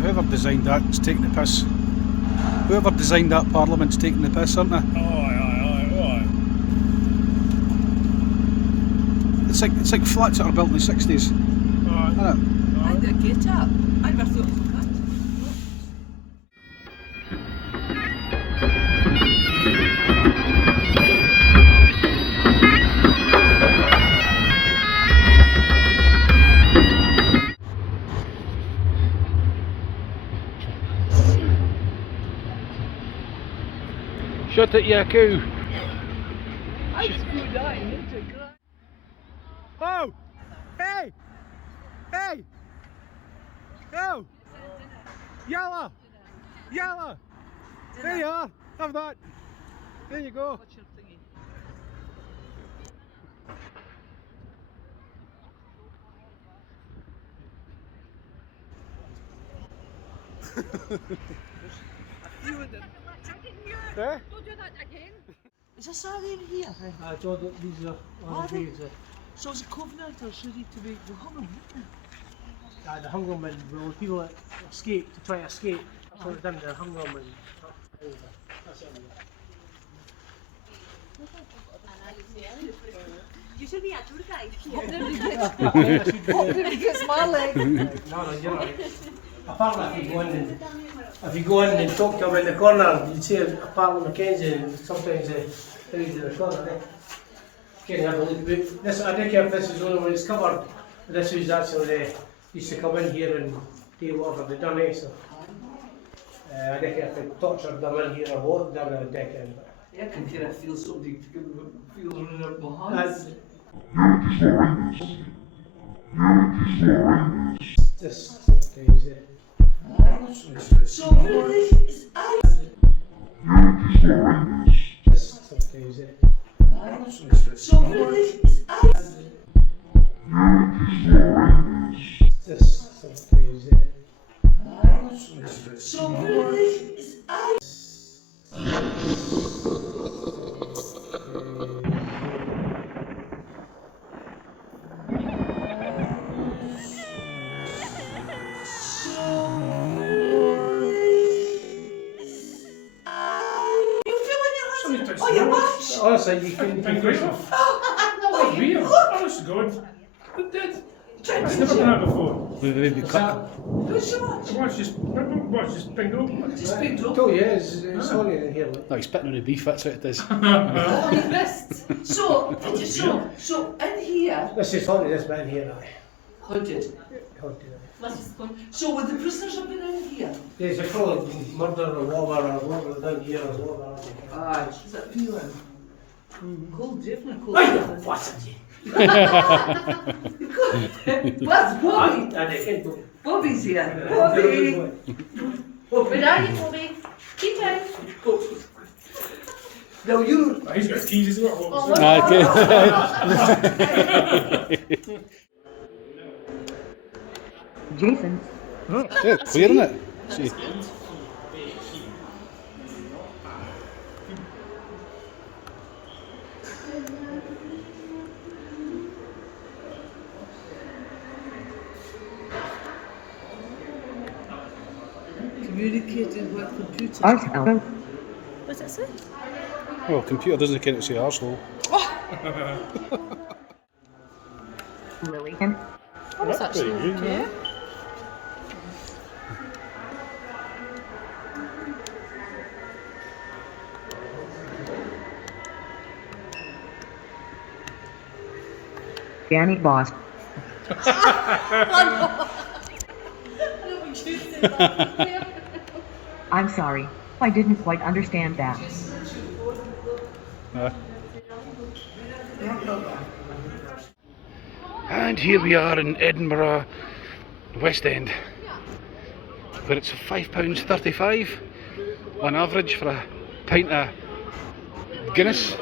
Whoever designed that's taking the piss. Whoever designed that parliament's taking the piss, aren't they? Oh, aye. It's like flats that are built in the 60s. Aye. I did get up. I never thought it was cut. Shut it, you coo! I screwed dying into grass. Oh! Hey! Hey! Oh! Yalla! Yalla! There you are! Have that! There you go! What's your thingy? You with them. Eh? Don't do that again. Is this all in here? These are Are they? these So is it Covenant or should it to be the Hummer? the hungrymen, well, people that escape to try to escape. That's what they've done. They're hungrymen. That's it. You should be a tour guide Hope nobody gets my leg. No, you're right. Apparently, if you go in and talk to them in the corner, you'd see a Parliament Mackenzie, and sometimes they're in the corner. Can have a look. This, I don't care if this is only when it's covered. This is actually used to come in here and do whatever they've done. So I don't care if they tortured them in here or what they've done. I don't care. I can hear I feel something feel running up my hands. Just sometimes. So really is I. Just sometimes. So really is I. Just sometimes. So really is I. Oh, your watch. Honestly, you couldn't Been great enough. Oh, no way. Weird. Honest to God. It did. I've never done that before. They cut. Who's your watch? The watch just pinged up. Just picked up. Oh yeah, it's only in here. Like. No, he's spitting on the beef, that's what it is. Oh, you missed. So in here, This is only this bit in here. haunted. So would the prisoners have been in here? There's a call murder or whatever or whatever down here or whatever. Aye. Is that feeling? Cold, definitely cold. What's it? Where's Bobby? I can't go. Bobby's here. Bobby. Where are you, Bobby? Keep time. No, you. Oh, he's got keys as well. Okay. Jason. Oh, yeah, clear, isn't it? See. Communicating with computer. What's that say? Well, computer doesn't count as the arsehole. Lillian. Oh, that's actually okay. Danny Boss. I'm sorry. I didn't quite understand that. And here we are in Edinburgh, West End, where it's £5.35 on average for a pint of Guinness.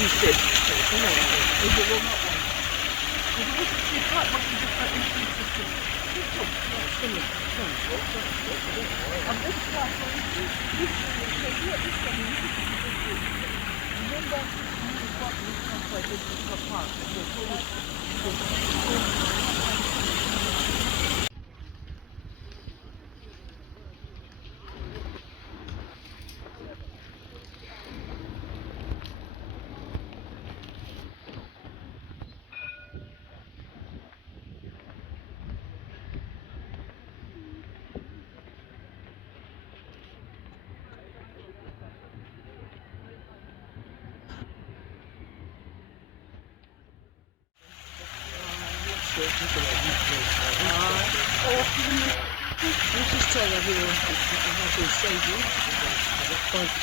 you said. Is it one up one? You can't watch it just like Let's just tell everyone how to save you.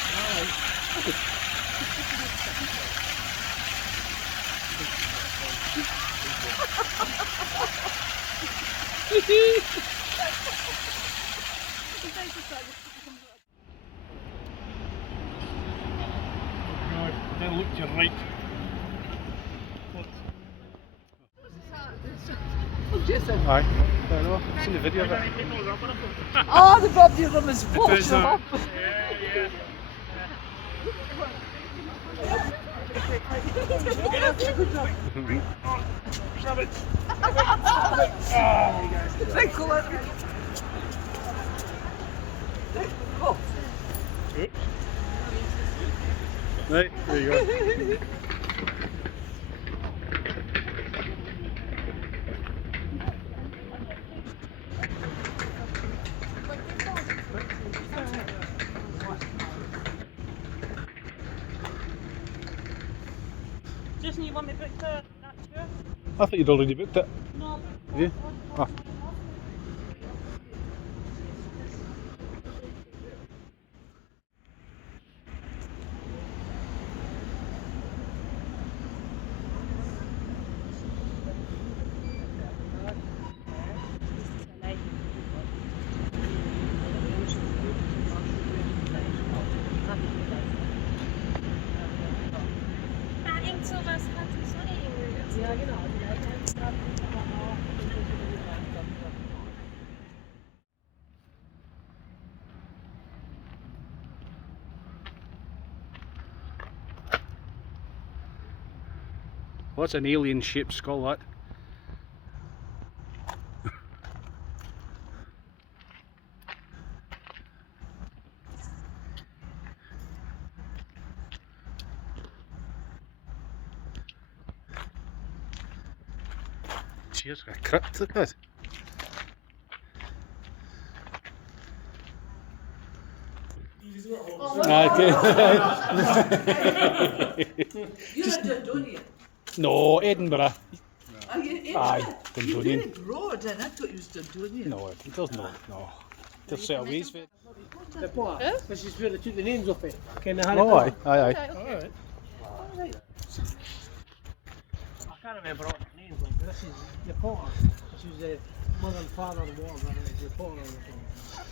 God, then look to your right. Aye, I know. I've seen the video of it. Oh, the Bob Dylan was It is, up. Right, go on. Oh. Oops. Right, there you go. Doesn't you want me to book that tour? I thought you'd already booked it. No. Have you? Ah. Ja, genau. What's an alien shaped skull, that? Cheers, a crypt like that. Okay. You live in Dundonian. No, Edinburgh. Are you in Aye, You Dundonian. live abroad, and I thought you was Dundonian. No, it does not. No. There's set of ways for it. The pot. This is where they took the names off it. Kind of Oh, aye, aye, aye. Alright. I can't remember all the names, but this is the potter. This is the mother and father and whatever, and it's the potter on the top.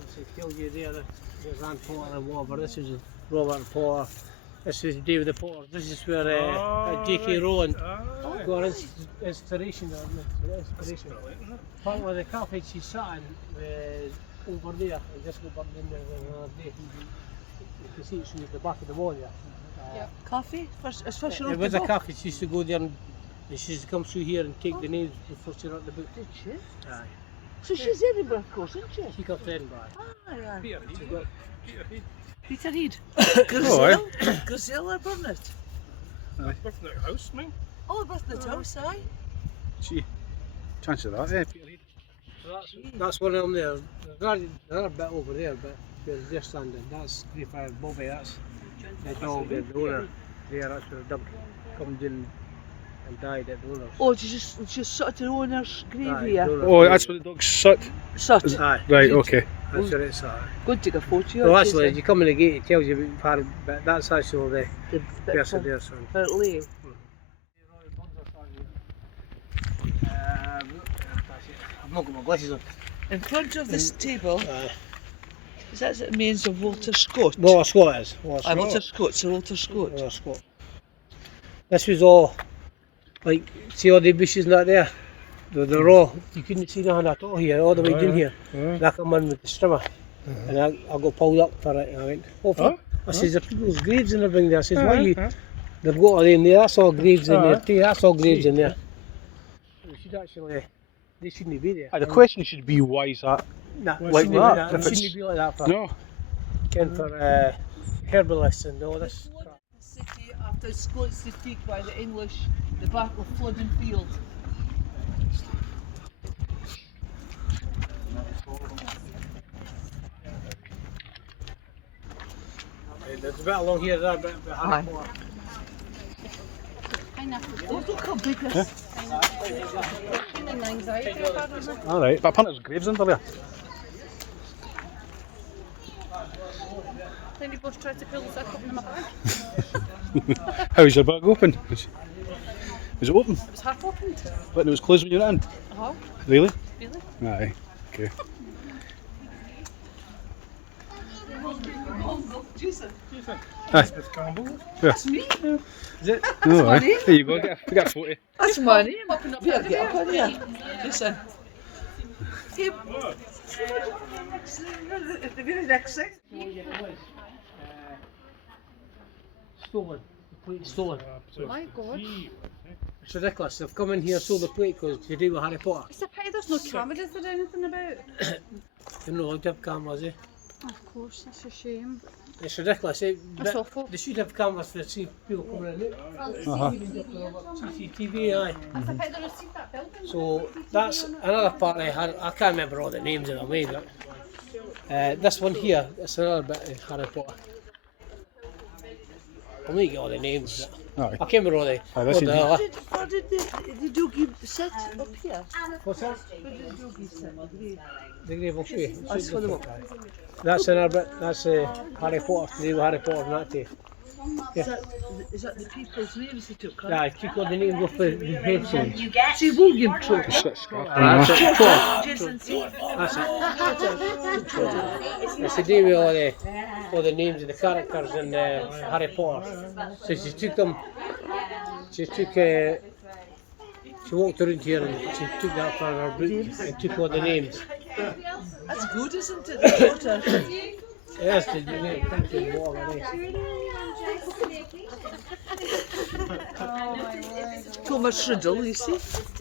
This is tells you there, the Grand Potter and whatever. This is Robert Potter. This is David the Potter. This is where J.K. Rowling got his inspiration. Apparently the cafe she sat in over there, and just over in there the other day. You can see it's at the back of the wall there. Coffee? Especially It was a cafe, she used to go there and she used to come through here and take the names before she wrote the book. Did she? Aye. So she's Edinburgh, of course, isn't she? She comes to Edinburgh. Aye. She's got Peter Heed. Oh, Griselle. Griselle or Burnett? House, mate. Oh, Burnett House, aye. Gee, chance of that, eh? so that's one of them there. There's another bit over there, but where they're standing. That's Greyfriars Bobby, that's the dog, the owner. There, that's where Doug come in and died at the owner's. Oh, just sat at the owner's grave Aye, here. the owner's Oh, grave. that's where the dog's sat. Sat. Aye, Right, okay. that's where it's at. Go and take a photo. Well, of actually, it, as you come in the gate, it tells you about part, but that's actually the the person there, son. lay. I've not got my glasses on. In front of this table, is that the remains of Walter Scott? Well, Scott is. Walter Scott, Sir Walter Scott. Scott. This was all, like, see all the bushes not there? They're raw. You couldn't see nothing at all here, all the way down here. And I come in with the strimmer. And I got pulled up for it, and I went, oh, fuck. I says, there are people's graves and everything there. I says, why you? They've got all in there, that's all graves in there too, that's all graves in there. They should actually, they shouldn't be there. The question should be, why is that? Nah, like shouldn't that? Be that. It shouldn't be like that for, No. for herbalists and all this. The city after it's Scots to take by the English, the Battle of Flodden Field. There's a bit along here, there, but Aye. Oh, look how big this is. Alright, but apparently there's graves under there. Then you both tried to pull the sack up in my bag. How's your bag open? Was it open? It was half opened. But it was closed when you were in? Oh, Really? really? Aye, okay. Aye. That's me. Is it? Oh, aye. funny. There you go, get a photo. That's my name. Popping up Here, every get up on day. here. Listen. Hey, the very next thing. Stolen. The plate's stolen. My God. It's ridiculous. They've come in here and sold the plate because to do with Harry Potter. It's a pity there's no cameras or anything about. They're not allowed to have cameras, eh? Of course, that's a shame. It's ridiculous, eh? That's But awful. They should have cameras to see people coming in and Uh-huh. out. CCTV, aye. That's a pity they've seen that building. So that's another part I can't remember all the names of them, eh? But, this one here, it's another bit of Harry Potter. I'll make all the names. Aye. I can't remember all the. Aye, that's what the hell, What did the doggy sit up here? What's that? Where did the doggy sit? The grave, I'll show you. That's for the That's another bit, that's Harry Potter, to do with Harry Potter and that too. Is that the people's names they took? Yeah, keep all the names off the headstones. See, William Troll. That's it. That's it. It's to do with all the names of the characters in Harry Potter. So she took them, she walked around here and she took that from her book and took all the names. That's good, isn't it? The water. Yes, the names in water. Thomas Riddle, you see.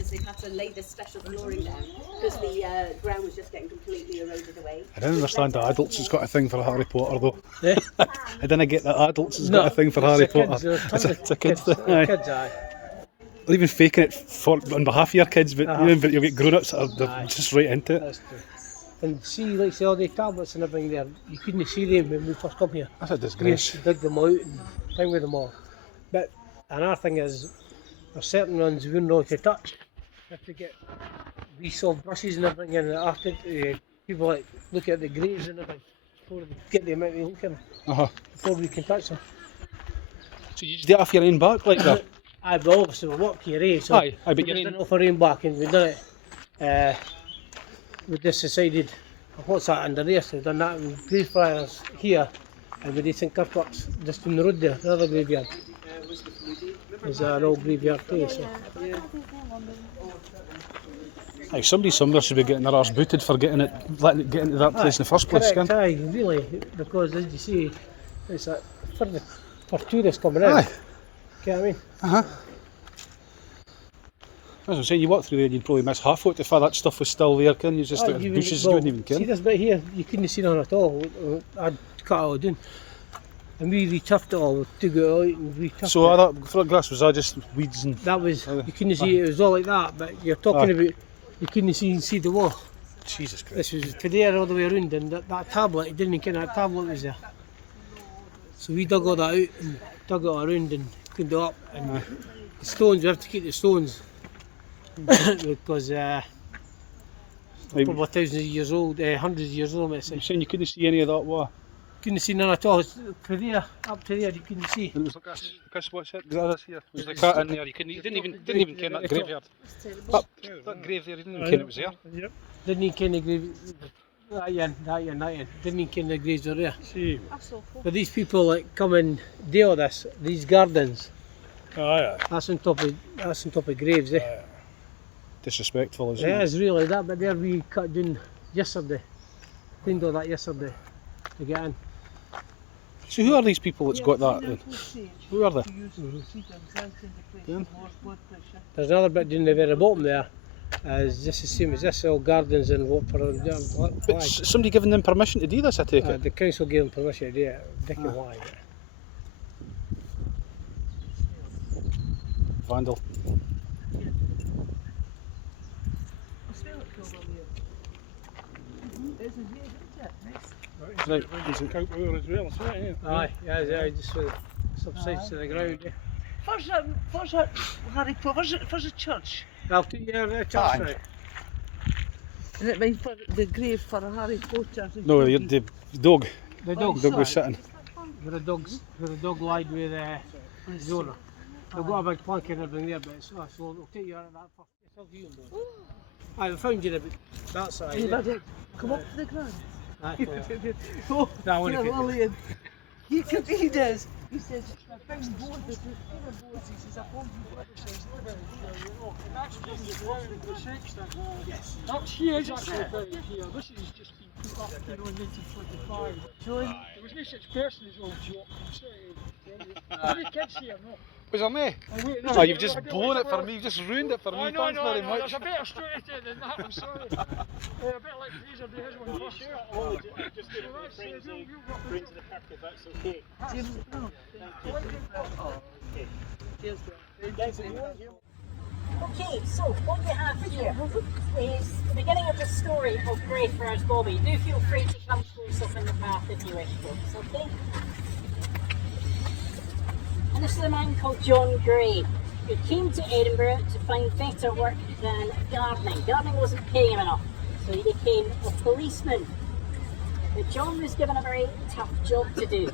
They've had to lay this special flooring down because the ground was just getting completely eroded away. I didn't understand that adults has got a thing for Harry Potter though. Eh? I didn't get that adults has No, got a thing for it's Harry the kids, Potter. there's tons It's of a kids kids, thing. Aye. kids, aye. They're even faking it for on behalf of your kids, but but you'll get grown-ups that are they're just right into it. That's true. And see, like say all the tablets and everything there, you couldn't see them when we first come here. That's a We disgrace. dig them out and thing with them all. But another thing is, there's certain ones we wouldn't know to touch. You have to get these soft brushes and everything, and after people like look at the graves and everything before they get them out, we look at them before we can touch them. So you just do it off your own back like that? Aye, but obviously we work here, eh? So Aye, but we you're just in. didn't offer rain back and we done it. We just decided, what's that under there? So we've done that in Greyfriars here, and we did St Kirkwood's just in the road there, the other graveyard. There's an old graveyard too, so. Aye, somebody somewhere should be getting their arse booted for getting letting it get into that place in the first place. Correct, Can? aye, really, because as you see, it's for tourists coming in. Aye. You know what I mean? Uh-huh. As I'm saying, you walk through there and you'd probably miss half of it if all that stuff was still there, can you? Just Aye, out you of would- bushes, well, you wouldn't even See care. this bit here, you couldn't see none at all. I'd cut it all down. And we retuffed it all, we took it out and retuffed So it. all that front grass, was that just weeds and... That was, Aye. you couldn't see it, was all like that, but you're talking Aye. about, you couldn't see the wall. Jesus Christ. This was to there all the way around, and that tablet, it didn't care that tablet was there. So we dug all that out and dug it all around and cleaned it up. And the stones, we have to keep the stones because Like, probably thousands of years old, hundreds of years old, I might say. you're saying you couldn't see any of that water? Couldn't see none at all. It's to there, up to there, you couldn't see. And it was like this, what's it? This here. It was like that in there. You didn't even ken that graveyard. That grave there, you didn't even ken it was there. Didn't even ken the grave. That in. Didn't even ken the graves were there. That's awful. But these people like come and do all this, these gardens, Aye. That's on top of graves, eh? Disrespectful, isn't It is really that, but there we cut down yesterday. Cleaned all that yesterday to get in. So who are these people that's got that then? Who are they? There's another bit down the very bottom there. Is just the same as this, all gardens and what for But somebody giving them permission to do this, I take it? the council gave them permission to do it. Dicky why. Vandal. Right, he's in Coutpower as well, isn't it? Aye, yeah, just subsides to the ground. Yeah. Where's that Harry Potter? Where's the church? Well, the church now. And it means for the grave for Harry Potter. No, the dog. The dog. Dog was sitting. Where the dog lied with the owner. They've got a big plank and everything there, but it's so we'll take you out of that first. It's all you, boy. I found you a bit that side. Yeah. Come up to the ground. Aye, Oh, that one. yeah, Lillian. He does. He says, I found boards. There's boards. He says, I found Yes. That's huge actually here. This is just been put up in 1925. Joy. There was no such person as old Jock. I'm sorry. How many kids here? No. Was there me? Oh, wait, Oh, you've just blown it for me, you've just ruined it for me, Oh, no, thanks no, very no, much. there's a better story to it than that, I'm sorry. A bit like Fraser did his one first. Oh, just the fringe of the purple bits, okay. James Brown. Okay, so what you have here is the beginning of the story of Greyfriars Bobby. Do feel free to come close up in the path if you wish, folks, okay? And this is a man called John Gray, who came to Edinburgh to find better work than gardening. Gardening wasn't paying him enough, so he became a policeman. But John was given a very tough job to do.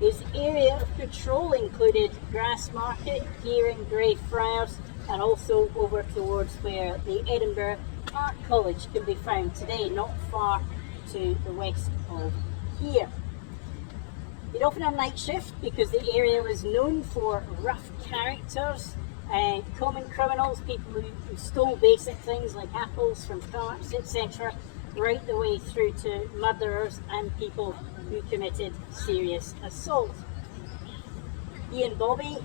His area of patrol included Grassmarket here in Greyfriars, and also over towards where the Edinburgh Art College can be found today, not far to the west of here. He'd often have night shift because the area was known for rough characters and common criminals, people who stole basic things like apples from carts, etc., right the way through to murderers and people who committed serious assault. He and Bobby,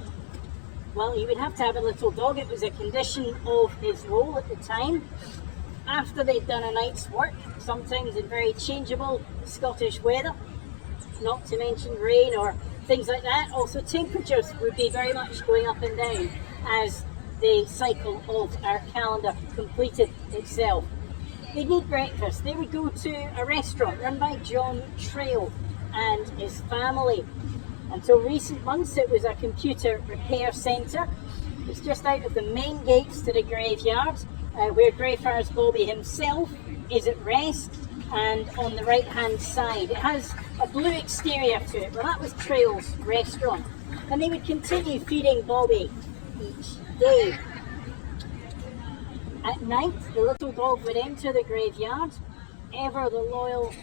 well, he would have to have a little dog. It was a condition of his role at the time. After they'd done a night's work, sometimes in very changeable Scottish weather, not to mention rain or things like that, also temperatures would be very much going up and down as the cycle of our calendar completed itself. They'd need breakfast. They would go to a restaurant run by John Trail and his family. Until recent months it was a computer repair centre. It's just out of the main gates to the graveyard, where Greyfriars Bobby himself is at rest, and on the right hand side it has a blue exterior to it. Well, that was Trail's restaurant, and they would continue feeding Bobby each day. At night the little dog would enter the graveyard, ever the loyal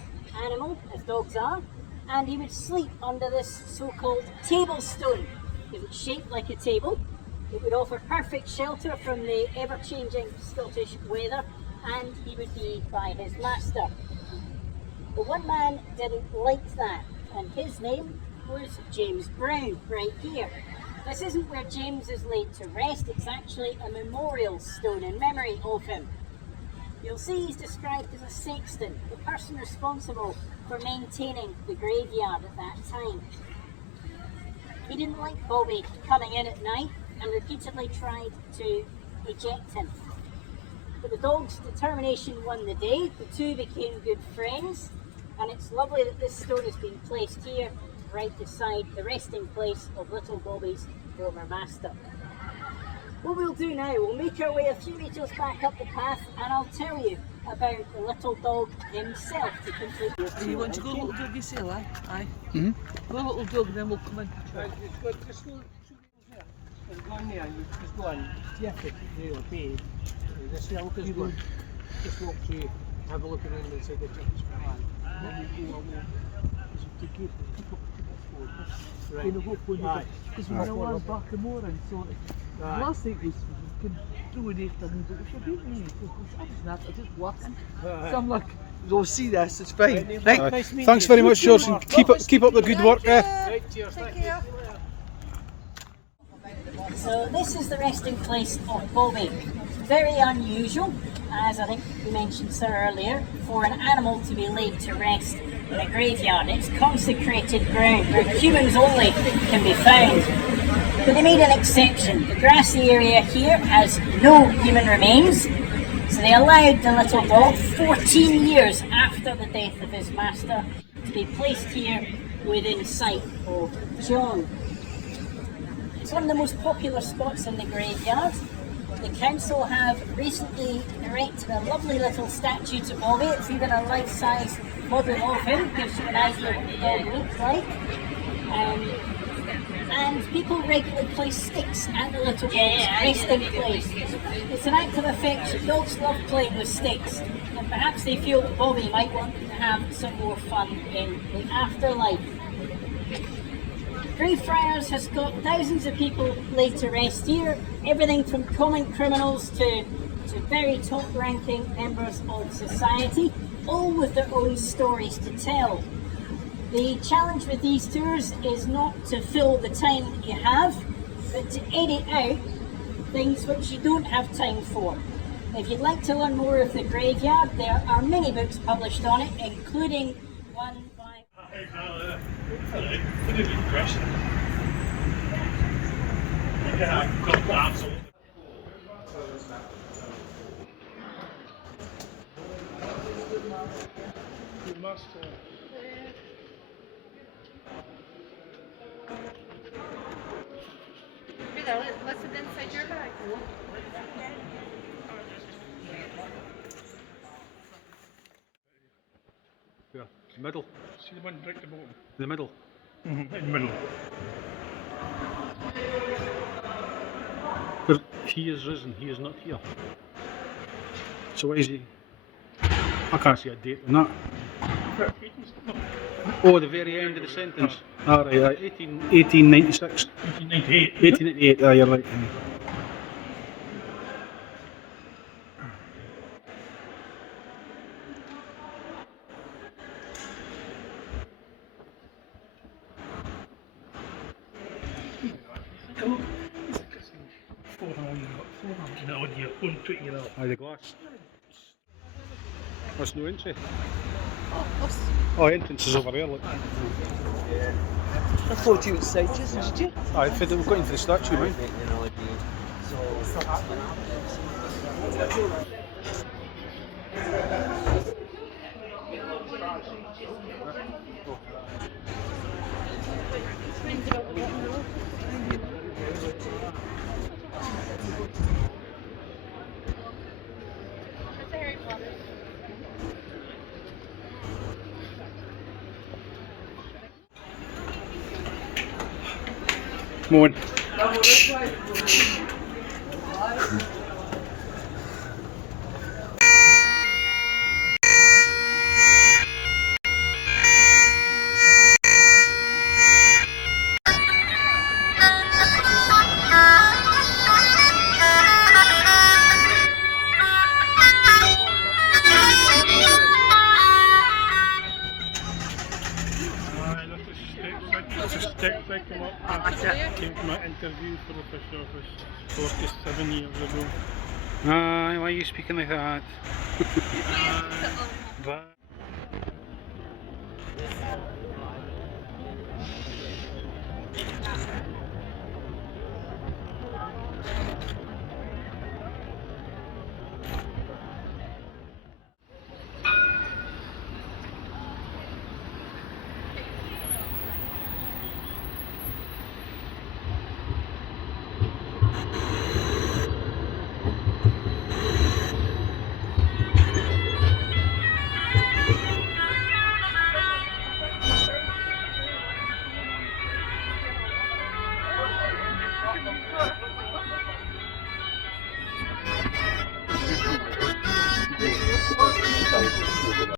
animal as dogs are, and he would sleep under this so-called table stone. It was shaped like a table. It would offer perfect shelter from the ever-changing Scottish weather, and he would be by his master. But one man didn't like that, and his name was James Brown, right here. This isn't where James is laid to rest, it's actually a memorial stone in memory of him. You'll see he's described as a sexton, the person responsible for maintaining the graveyard at that time. He didn't like Bobby coming in at night and repeatedly tried to eject him. But the dog's determination won the day. The two became good friends, and it's lovely that this stone has been placed here right beside the resting place of little Bobby's former master. What we'll do now, we'll make our way a few metres back up the path, and I'll tell you about the little dog himself to complete your tour. You want to go little dog yourself, aye? Aye. Mm-hmm. Go little dog and then we'll come in. Just go in there and you just go in. You have to pay. Just look as good. Just walk through, have a look around inside the church. you know, hopefully, because we were a while back in Moran, so the last thing is we can do it afternoon, but if you're beating me, I just working. So I'm like, we'll see this, it's fine. Right. Thanks very much, George, and keep up the good work. So this is the resting place of Bobby. Very unusual, as I think we mentioned so earlier, for an animal to be laid to rest in a graveyard. It's consecrated ground where humans only can be found. But they made an exception. The grassy area here has no human remains, so they allowed the little dog, 14 years after the death of his master, to be placed here within sight of John. It's one of the most popular spots in the graveyard. The council have recently erected a lovely little statue to Bobby. It's even a life-size model of him, gives you an idea of what the dog looks like. And people regularly place sticks at the little dog's resting place. It's an act of affection. Dogs love playing with sticks, and perhaps they feel that Bobby might want to have some more fun in the afterlife. Greyfriars has got thousands of people laid to rest here, everything from common criminals to very top-ranking members of society, all with their own stories to tell. The challenge with these tours is not to fill the time that you have, but to edit out things which you don't have time for. If you'd like to learn more of the graveyard, there are many books published on it, including one by... You must. Let's have inside your bag. Yeah, middle. See the one right at the bottom? The middle. In the middle. But he is risen, he is not here. So why is he? I can't see a date on that. Oh, the very end of the sentence. Alright, 1896. 1898. 1888, you're right. Aye, the glass. There's no entry. Oh, entrance is over there, look. I thought you were sages, did you? Aye, we've got into the statue, mate. Come on. Came to my interview for the fish office 47 years ago. Why are you speaking like that? But